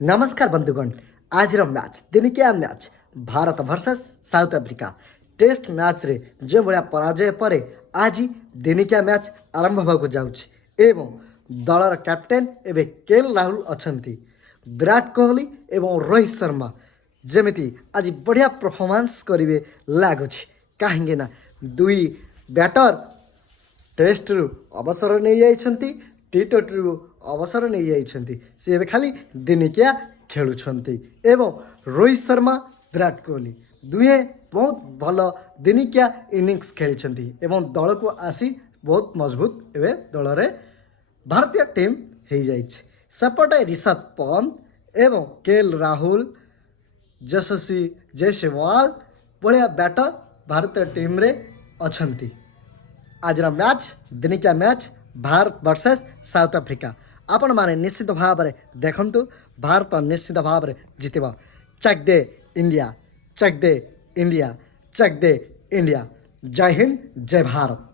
नमस्कार बंधुगण आज मैच दिनिकिया match Bharat versus South Africa test match रे जो भाया पराजय पर आज दिनिकिया मैच आरंभ होगा जाऊँगी एवं दलर कैप्टेन एवं केएल राहुल अच्छा विराट कोहली एवं रोहित शर्मा जमिति आज बढ़िया परफॉर्मेंस करेंगे लगुच कहीं दुई बैटर टेस्ट रु अवसर नहीं जाइछन्ति टी20 रु अवसर नहीं जाइछन्ति से खाली दिनिकिया खेलुछन्ति एवं रोहित शर्मा विराट कोहली दुहे बहुत भल दिनिकिया इनिंग्स खेली एवं दल को आसी बहुत मजबूत एवं दल रे भारतीय टीम हो जाइछ सेपटे ऋषभ पंत एवं केएल राहुल यशस्वी जयसवाल बढ़िया बैटर भारतीय टीम रे अछन्ति आज मैच दिनिकिया match Bharat versus South Africa आपण माने निश्चित भाव में देखंतु भारत निश्चित भाव में जितब चक दे इंडिया चक दे इंडिया चक दे इंडिया जय हिंद जय भारत।